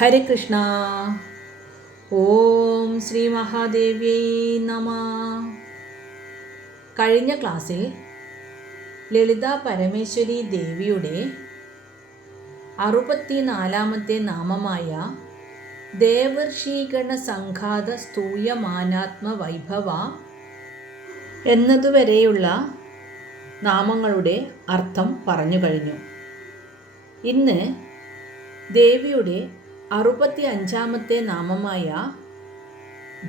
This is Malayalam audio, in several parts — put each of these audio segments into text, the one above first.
ഹരേ കൃഷ്ണ. ഓം ശ്രീ മഹാദേവ്യൈ നമ. കഴിഞ്ഞ ക്ലാസ്സിൽ ലളിത പരമേശ്വരി ദേവിയുടെ അറുപത്തിനാലാമത്തെ നാമമായ ദേവർഷീഗണ സംഘാത സ്തൂയമാനാത്മ വൈഭവ എന്നതുവരെയുള്ള നാമങ്ങളുടെ അർത്ഥം പറഞ്ഞു കഴിഞ്ഞു. ഇന്ന് ദേവിയുടെ അറുപത്തി അഞ്ചാമത്തെ നാമമായ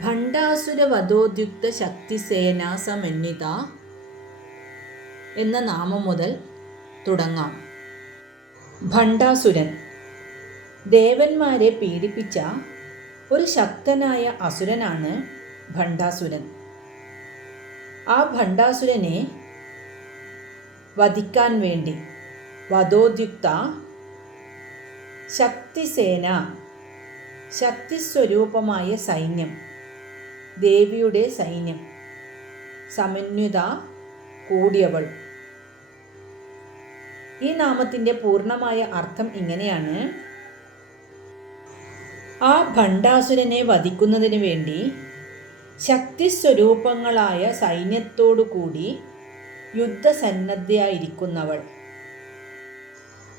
ഭണ്ഡാസുരവധോദ്യുക്ത ശക്തിസേനാ സമന്വിത എന്ന നാമം മുതൽ തുടങ്ങാം. ഭണ്ഡാസുരൻ ദേവന്മാരെ പീഡിപ്പിച്ച ഒരു ശക്തനായ അസുരനാണ് ഭണ്ഡാസുരൻ. ആ ഭണ്ഡാസുരനെ വധിക്കാൻ വേണ്ടി വധോദ്യുക്ത ശക്തിസേന ശക്തിസ്വരൂപമായ സൈന്യം ദേവിയുടെ സൈന്യം സമന്വിത കൂടിയവൾ. ഈ നാമത്തിന്റെ പൂർണമായ അർത്ഥം ഇങ്ങനെയാണ്. ആ ഭണ്ഡാസുരനെ വധിക്കുന്നതിന് വേണ്ടി ശക്തിസ്വരൂപങ്ങളായ സൈന്യത്തോടു കൂടി യുദ്ധസന്നദ്ധയായിരിക്കുന്നവൾ.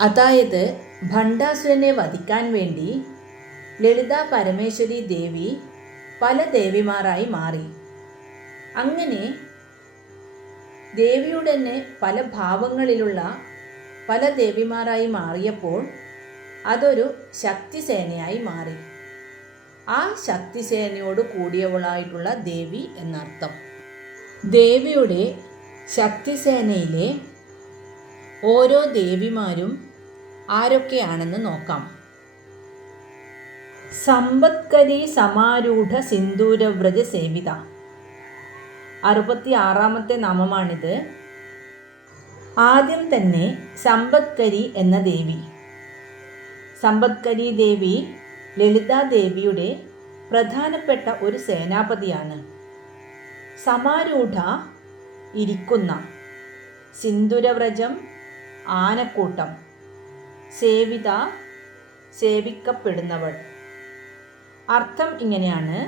അതായത് ഭണ്ഡാസുരനെ വധിക്കാൻ വേണ്ടി ലളിത പരമേശ്വരി ദേവി പല ദേവിമാരായി മാറി. അങ്ങനെ ദേവിയുടെ തന്നെ പല ഭാവങ്ങളിലുള്ള പല ദേവിമാരായി മാറിയപ്പോൾ അതൊരു ശക്തിസേനയായി മാറി. ആ ശക്തിസേനയോട് കൂടിയവളായിട്ടുള്ള ദേവി എന്നർത്ഥം. ദേവിയുടെ ശക്തിസേനയിലെ ഓരോ ദേവിമാരും ആരൊക്കെയാണെന്ന് നോക്കാം. സമ്പത്കരി സമാരൂഢ സിന്ദൂരവ്രജ സേവിത. അറുപത്തി ആറാമത്തെ നാമമാണിത്. ആദ്യം തന്നെ സമ്പത്കരി എന്ന ദേവി. സമ്പത്കരി ദേവി ലളിതാ ദേവിയുടെ പ്രധാനപ്പെട്ട ഒരു സേനാപതിയാണ്. സമാരൂഢ ഇരിക്കുന്ന സിന്ദുരവ്രജം ആനക്കൂട്ടം. സേവിത സേവിക്കപ്പെടുന്നവൾ. അർത്ഥം ഇങ്ങനെയാണ്.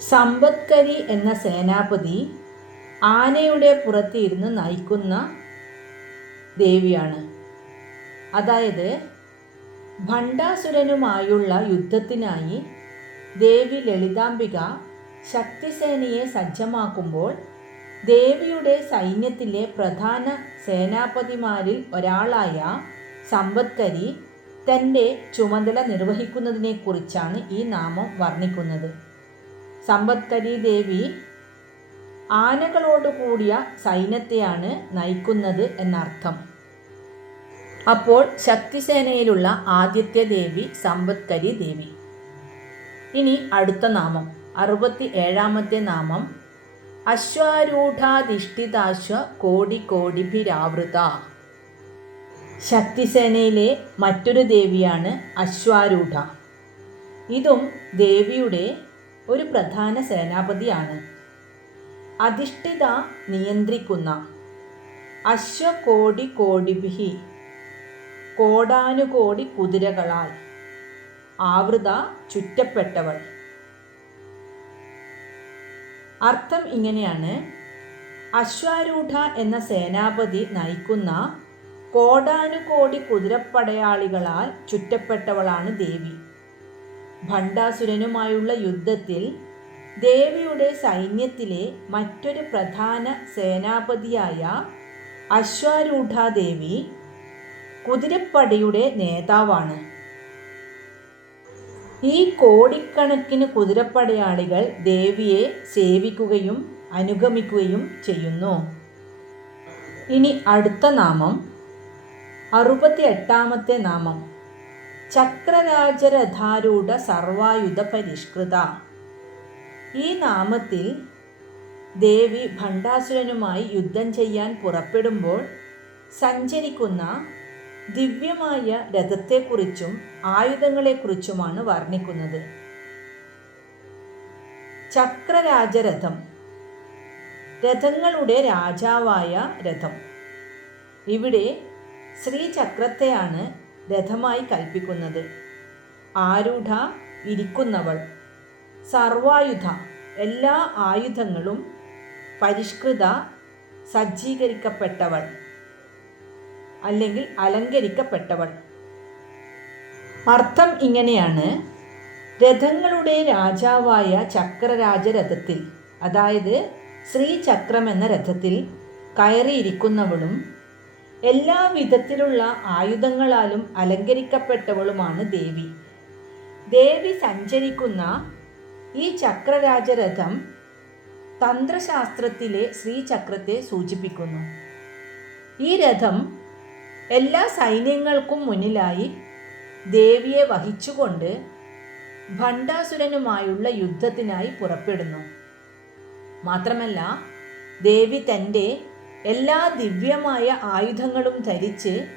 സമ്പത്കരി എന്ന സേനാപതി ആനയുടെ പുറത്ത് ഇരുന്ന് നയിക്കുന്ന ദേവിയാണ്. അതായത് ഭണ്ഡാസുരനുമായുള്ള യുദ്ധത്തിനായി ദേവി ലളിതാംബിക ശക്തിസേനയെ സജ്ജമാക്കുമ്പോൾ ദേവിയുടെ സൈന്യത്തിലെ പ്രധാന സേനാപതിമാരിൽ ഒരാളായ സമ്പത്കരി തന്റെ ചുമതല നിർവഹിക്കുന്നതിനെക്കുറിച്ചാണ് ഈ നാമം വർണിക്കുന്നത്. സമ്പത്കരി ദേവി ആനകളോട് കൂടിയ സൈന്യത്തെയാണ് നയിക്കുന്നത് എന്നർത്ഥം. അപ്പോൾ ശക്തിസേനയിലുള്ള ആദ്യത്തെ ദേവി സമ്പത്കരി ദേവി. ഇനി അടുത്ത നാമം അറുപത്തി ഏഴാമത്തെ നാമം അശ്വാരൂഢാധിഷ്ഠിതാശ്വ കോടി കോടിഭിരാവൃത. ശക്തിസേനയിലെ മറ്റൊരു ദേവിയാണ് അശ്വാരൂഢ. ഇതും ദേവിയുടെ ഒരു പ്രധാന സേനാപതിയാണ്. അധിഷ്ഠിത നിയന്ത്രിക്കുന്ന അശ്വകോടി കോടിഭി കോടാനുകോടി കുതിരകളാൽ ആവൃത ചുറ്റപ്പെട്ടവൾ. അർത്ഥം ഇങ്ങനെയാണ്. അശ്വാരൂഢ എന്ന സേനാപതി നയിക്കുന്ന കോടാനുകോടി കുതിരപ്പടയാളികളാൽ ചുറ്റപ്പെട്ടവളാണ് ദേവി. ഭണ്ഡാസുരനുമായുള്ള യുദ്ധത്തിൽ ദേവിയുടെ സൈന്യത്തിലെ മറ്റൊരു പ്രധാന സേനാപതിയായ അശ്വാരൂഢാദേവി കുതിരപ്പടയുടെ നേതാവാണ്. ഈ കോടിക്കണക്കിന് കുതിരപ്പടയാളികൾ ദേവിയെ സേവിക്കുകയും അനുഗമിക്കുകയും ചെയ്യുന്നു. ഇനി അടുത്ത നാമം അറുപത്തി എട്ടാമത്തെ നാമം ചക്രരാജരഥാരൂഢ സർവായുധ പരിഷ്കൃത. ഈ നാമത്തിൽ ദേവി ഭണ്ഡാസുരനുമായി യുദ്ധം ചെയ്യാൻ പുറപ്പെടുമ്പോൾ സഞ്ചരിക്കുന്ന ദിവ്യമായ രഥത്തെക്കുറിച്ചും ആയുധങ്ങളെക്കുറിച്ചുമാണ് വർണിക്കുന്നത്. ചക്രരാജരഥം. രഥങ്ങളുടെ രാജാവായ രഥം. ഇവിടെ ശ്രീചക്രത്തെയാണ് രഥമായി കൽപ്പിക്കുന്നത്. ആരൂഢ ഇരിക്കുന്നവൾ. സർവായുധ. എല്ലാ ആയുധങ്ങളും പരിഷ്കൃത സജ്ജീകരിക്കപ്പെട്ടവൾ. അല്ലെങ്കിൽ അലങ്കരിക്കപ്പെട്ടവൾ. അർത്ഥം ഇങ്ങനെയാണ്. രഥങ്ങളുടെ രാജാവായ ചക്രരാജരഥത്തിൽ അതായത് ശ്രീചക്രം എന്ന രഥത്തിൽ കയറിയിരിക്കുന്നവളും എല്ലാ വിധത്തിലുള്ള ആയുധങ്ങളാലും അലങ്കരിക്കപ്പെട്ടവളുമാണ് ദേവി. ദേവി സഞ്ചരിക്കുന്ന ഈ ചക്രരാജരഥം തന്ത്രശാസ്ത്രത്തിലെ ശ്രീചക്രത്തെ സൂചിപ്പിക്കുന്നു. ഈ രഥം എല്ലാ സൈന്യങ്ങൾക്കും മുന്നിലായി ദേവിയെ വഹിച്ചുകൊണ്ട് ഭണ്ഡാസുരനുമായുള്ള യുദ്ധത്തിനായി പുറപ്പെടുന്നു. മാത്രമല്ല ദേവി തന്റെ എല്ലാ ദിവ്യമായ ആയുധങ്ങളും ധരിച്ച്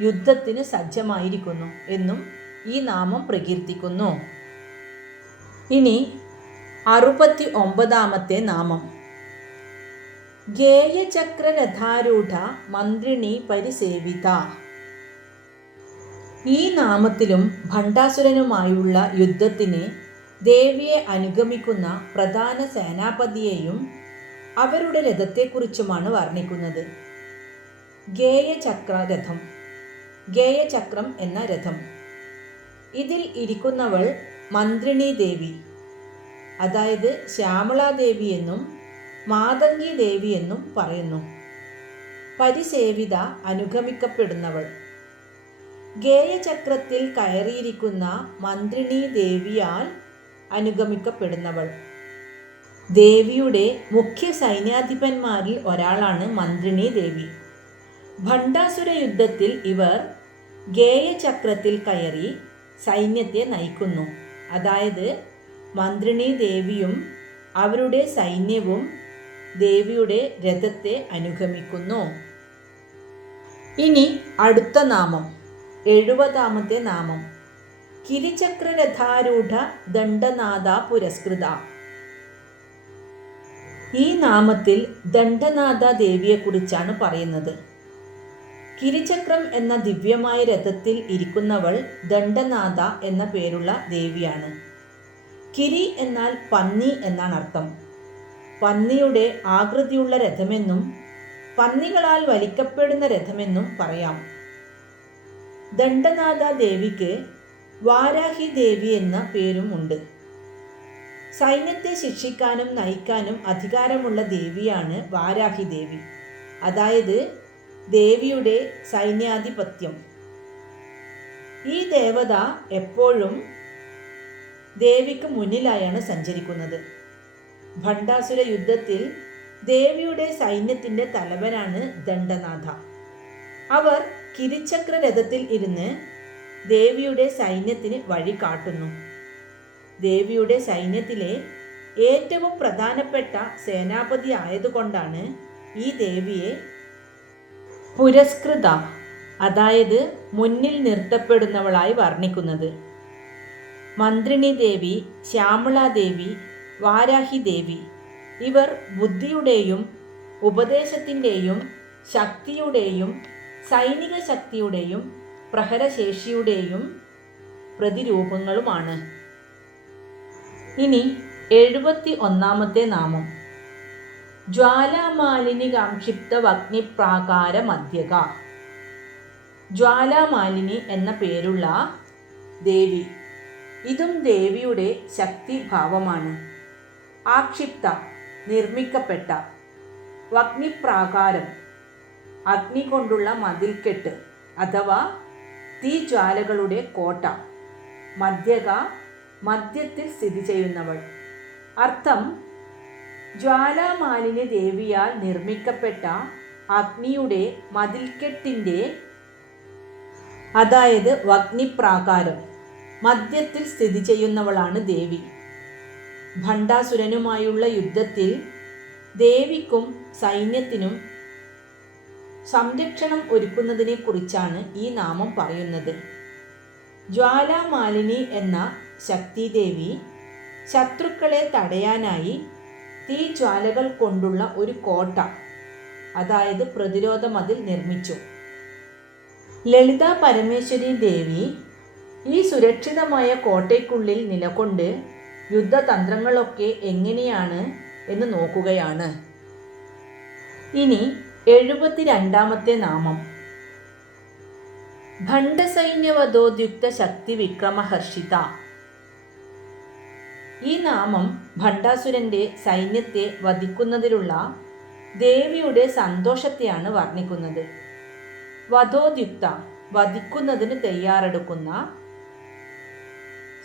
യുദ്ധത്തിന് സജ്ജമായിരിക്കുന്നു എന്നും ഈ നാമം പ്രകീർത്തിക്കുന്നു. ഇനി അറുപത്തി ഒമ്പതാമത്തെ നാമം. ഗേയചക്രരഥാരൂഢ മന്ത്രിണി പരിസേവിത. ഈ നാമത്തിലും ഭണ്ഡാസുരനുമായുള്ള യുദ്ധത്തിന് ദേവിയെ അനുഗമിക്കുന്ന പ്രധാന സേനാപതിയെയും അവരുടെ രഥത്തെക്കുറിച്ചുമാണ് വർണിക്കുന്നത്. ഗേയചക്ര രഥം ഗേയചക്രം എന്ന രഥം. ഇതിൽ ഇരിക്കുന്നവൾ മന്ത്രിണി ദേവി അതായത് ശ്യാമളാദേവി എന്നും മാതങ്കി ദേവി എന്നും പറയുന്നു. പരിസേവിത അനുഗമിക്കപ്പെടുന്നവൾ. ഗേയചക്രത്തിൽ കയറിയിരിക്കുന്ന മന്ത്രിണി ദേവിയാൽ അനുഗമിക്കപ്പെടുന്നവൾ. ദേവിയുടെ മുഖ്യ സൈന്യാധിപന്മാരിൽ ഒരാളാണ് മന്ത്രിണി ദേവി ഭണ്ഡാസുര യുദ്ധത്തിൽ ഇവർ ഗേയചക്രത്തിൽ കയറി സൈന്യത്തെ നയിക്കുന്നു. അതായത് മന്ത്രിണി ദേവിയും അവരുടെ സൈന്യവും ദേവിയുടെ രഥത്തെ അനുഗമിക്കുന്നു. ഇനി അടുത്ത നാമം എഴുപതാമത്തെ നാമം. കിരിചക്രരഥാരൂഢ ദണ്ഡനാഥ പുരസ്കൃത. ഈ നാമത്തിൽ ദണ്ഡനാഥ ദേവിയെക്കുറിച്ചാണ് പറയുന്നത്. കിരിചക്രം എന്ന ദിവ്യമായ രഥത്തിൽ ഇരിക്കുന്നവൾ ദണ്ഡനാഥ എന്ന പേരുള്ള ദേവിയാണ്. കിരി എന്നാൽ പന്നി എന്നാണ് അർത്ഥം പന്നിയുടെ ആകൃതിയുള്ള രഥമെന്നും പന്നികളാൽ വലിക്കപ്പെടുന്ന രഥമെന്നും പറയാം. ദണ്ഡനാഥ ദേവിക്ക് വാരാഹി ദേവി എന്ന പേരും ഉണ്ട്. സൈന്യത്തെ ശിക്ഷിക്കാനും നയിക്കാനും അധികാരമുള്ള ദേവിയാണ് വാരാഹി ദേവി അതായത് ദേവിയുടെ സൈന്യാധിപത്യം. ഈ ദേവത എപ്പോഴും ദേവിക്ക് മുന്നിലായാണ് സഞ്ചരിക്കുന്നത്. ഭണ്ഡാസുര യുദ്ധത്തിൽ ദേവിയുടെ സൈന്യത്തിന്റെ തലവനാണ് ദണ്ഡനാഥ. അവർ കിരിചക്ര രഥത്തിൽ ഇരുന്ന് ദേവിയുടെ സൈന്യത്തിന് വഴി കാട്ടുന്നു. ദേവിയുടെ സൈന്യത്തിലെ ഏറ്റവും പ്രധാനപ്പെട്ട സേനാപതി ആയതുകൊണ്ടാണ് ഈ ദേവിയെ പുരസ്കൃത അതായത് മുന്നിൽ നിർത്തപ്പെടുന്നവളായി വർണിക്കുന്നത്. മന്ത്രിണി ദേവി ശ്യാമളാദേവി വാരാഹി ദേവി. ഇവർ ബുദ്ധിയുടെയും ഉപദേശത്തിന്റെയും ശക്തിയുടെയും സൈനിക ശക്തിയുടെയും പ്രഹരശേഷിയുടെയും പ്രതിരൂപങ്ങളുമാണ്. ഇനി എഴുപത്തി ഒന്നാമത്തെ നാമം. ജ്വാലാമാലിനി കാക്ഷിപ്ത വഗ്നിപ്രാകാര മധ്യക ജ്വാലാമാലിനി എന്ന പേരുള്ള ദേവി. ഇതും ദേവിയുടെ ശക്തിഭാവമാണ്. ആക്ഷിപ്ത നിർമ്മിക്കപ്പെട്ട വഗ്നിപ്രാകാരം അഗ്നി കൊണ്ടുള്ള മതിൽക്കെട്ട് അഥവാ തീജ്വാലകളുടെ കോട്ട മധ്യക മധ്യത്തിൽ സ്ഥിതി ചെയ്യുന്നവൾ. അർത്ഥം ജ്വാലാമാലിന്യ ദേവിയാൽ നിർമ്മിക്കപ്പെട്ട അഗ്നിയുടെ മതിൽക്കെട്ടിന്റെ അതായത് വഗ്നിപ്രാകാരം മധ്യത്തിൽ സ്ഥിതി ചെയ്യുന്നവളാണ് ദേവി. ഭണ്ഡാസുരനുമായുള്ള യുദ്ധത്തിൽ ദേവിക്കും സൈന്യത്തിനും സംരക്ഷണം ഒരുക്കുന്നതിനെക്കുറിച്ചാണ് ഈ നാമം പറയുന്നത്. ജ്വാലാമാലിനി എന്ന ശക്തിദേവി ശത്രുക്കളെ തടയാനായി തീജ്വാലകൾ കൊണ്ടുള്ള ഒരു കോട്ട അതായത് പ്രതിരോധ മതിൽ നിർമ്മിച്ചു. ലളിത പരമേശ്വരി ദേവി ഈ സുരക്ഷിതമായ കോട്ടയ്ക്കുള്ളിൽ നിലകൊണ്ട് യുദ്ധതന്ത്രങ്ങളൊക്കെ എങ്ങനെയാണ് എന്ന് നോക്കുകയാണ്. ഇനി എഴുപത്തിരണ്ടാമത്തെ നാമം. ഭണ്ഡസൈന്യവധോദ്യുക്ത ശക്തി വിക്രമഹർഷിത. ഈ നാമം ഭണ്ഡാസുരന്റെ സൈന്യത്തെ വധിക്കുന്നതിലുള്ള ദേവിയുടെ സന്തോഷത്തെയാണ് വർണിക്കുന്നത്. വധോദ്യുക്ത വധിക്കുന്നതിന് തയ്യാറെടുക്കുന്ന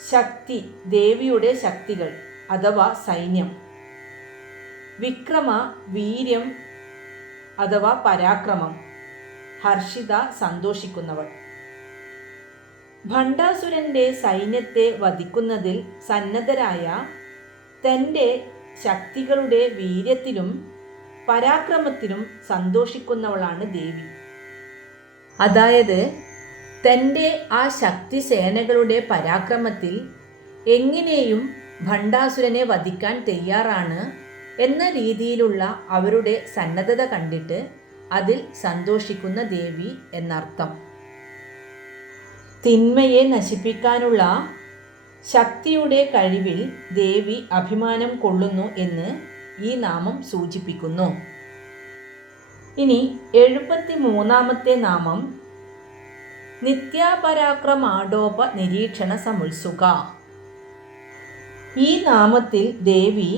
ശക്തി ദേവിയുടെ ശക്തികൾ അഥവാ സൈന്യം. വിക്രമ വീര്യം അഥവാ പരാക്രമം. ഹർഷിത സന്തോഷിക്കുന്നവൾ. ഭണ്ഡാസുരന്റെ സൈന്യത്തെ വധിക്കുന്നതിൽ സന്നദ്ധരായ തന്റെ ശക്തികളുടെ വീര്യത്തിലും പരാക്രമത്തിലും സന്തോഷിക്കുന്നവളാണ് ദേവി. അതായത് തന്റെ ആ ശക്തി സേനകളുടെ പരാക്രമത്തിൽ എങ്ങനെയും ഭണ്ഡാസുരനെ വധിക്കാൻ തയ്യാറാണ് എന്ന രീതിയിലുള്ള അവരുടെ സന്നദ്ധത കണ്ടിട്ട് അതിൽ സന്തോഷിക്കുന്ന ദേവി എന്നർത്ഥം. തിന്മയെ നശിപ്പിക്കാനുള്ള ശക്തിയുടെ കഴിവിൽ ദേവി അഭിമാനം കൊള്ളുന്നു എന്ന് ഈ നാമം സൂചിപ്പിക്കുന്നു. ഇനി എഴുപത്തി മൂന്നാമത്തെ നാമം നിത്യാപരാക്രമാടോപ നിരീക്ഷണ സമുത്സുക. ഈ നാമത്തിൽ ദേവി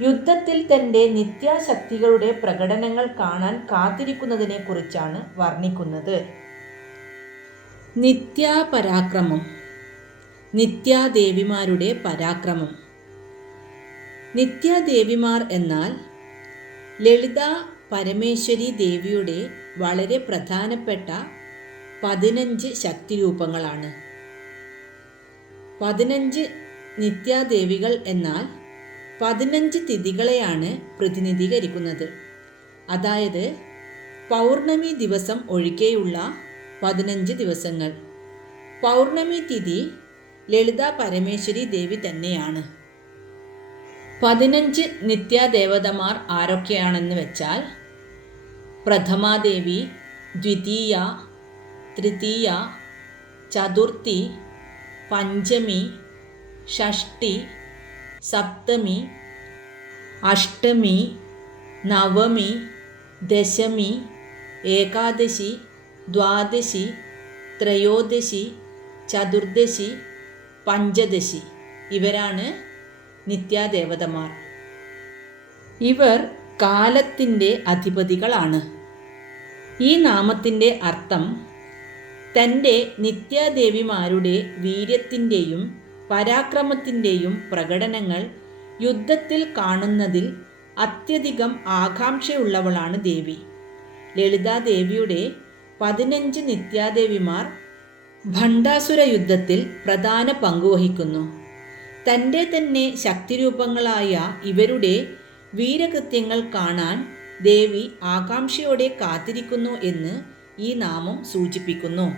യുദ്ധത്തിൽ തന്റെ നിത്യാശക്തികളുടെ പ്രകടനങ്ങൾ കാണാൻ കാത്തിരിക്കുന്നതിനെ കുറിച്ചാണ് വർണിക്കുന്നത്. നിത്യാപരാക്രമം നിത്യാദേവിമാരുടെ പരാക്രമം. നിത്യാദേവിമാർ എന്നാൽ ലളിത പരമേശ്വരി ദേവിയുടെ വളരെ പ്രധാനപ്പെട്ട പതിനഞ്ച് ശക്തിരൂപങ്ങളാണ്. പതിനഞ്ച് നിത്യാദേവികൾ എന്നാൽ പതിനഞ്ച് തിഥികളെയാണ് പ്രതിനിധീകരിക്കുന്നത്. അതായത് പൗർണമി ദിവസം ഒഴികെയുള്ള പതിനഞ്ച് ദിവസങ്ങൾ. പൗർണമി തിഥി ലളിത പരമേശ്വരി ദേവി തന്നെയാണ്. പതിനഞ്ച് നിത്യാദേവതമാർ ആരൊക്കെയാണെന്ന് വെച്ചാൽ പ്രഥമാദേവി ദ്വിതീയ തൃതീയ ചതുർത്ഥി പഞ്ചമി ഷഷ്ടി സപ്തമി അഷ്ടമി നവമി ദശമി ഏകാദശി ദ്വാദശി ത്രയോദശി ചതുർദശി പഞ്ചദശി. ഇവരാണ് നിത്യാദേവതമാർ. ഇവർ കാലത്തിന്റെ അധിപതികളാണ്. ഈ നാമത്തിന്റെ അർത്ഥം തന്റെ നിത്യാദേവിമാരുടെ വീര്യത്തിന്റെയും പരാക്രമത്തിന്റെയും പ്രകടനങ്ങൾ യുദ്ധത്തിൽ കാണുന്നതിൽ അത്യധികം ആകാംക്ഷയുള്ളവളാണ് ദേവി. ലളിതാദേവിയുടെ പതിനഞ്ച് നിത്യാദേവിമാർ ഭണ്ഡാസുര യുദ്ധത്തിൽ പ്രധാന പങ്കുവഹിക്കുന്നു തന്റെ തന്നെ ശക്തിരൂപങ്ങളായ ഇവരുടെ വീരകൃത്യങ്ങൾ കാണാൻ ദേവി ആകാംക്ഷയോടെ കാത്തിരിക്കുന്നു എന്ന് ഈ നാമം സൂചിപ്പിക്കുന്നു.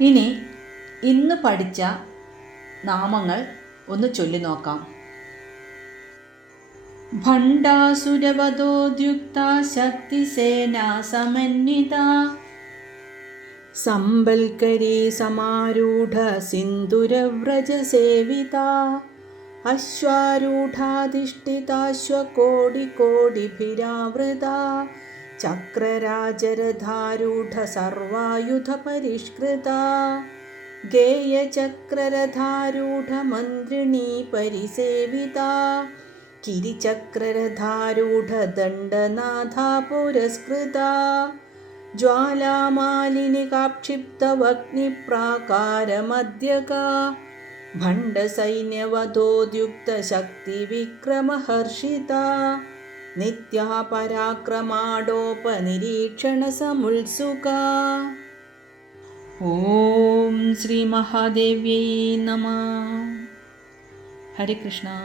ഇനി ഇന്ന് പഠിച്ച നാമങ്ങൾ ഒന്ന് ചൊല്ലി നോക്കാം. ഭണ്ഡാസുരവധോദ്യുക്ത ശക്തിസേനാ സമന്വിത. സമ്പൽക്കരി സമാരൂഢ സിന്ദുരവ്രജസേവിത. അശ്വാരൂഢാധിഷ്ഠിതാശ്വകോടികോടിഭിരാവൃത. चक्रराजरधारूढ सर्वायुधपरिष्कृता गेयचक्ररधारूढमन्त्रिणी परिसेविता किरिचक्ररधारूढदण्डनाथा पुरस्कृता ज्वालामालिनिकाक्षिप्तवग्निप्राकारमद्यका भण्डसैन्यवधोद्युक्तशक्तिविक्रमहर्षिता नित्या पराक्रमाडोपनिरीक्षणसमुत्सुका ॐ श्रीमहादेव्यै नमः। हरे कृष्णा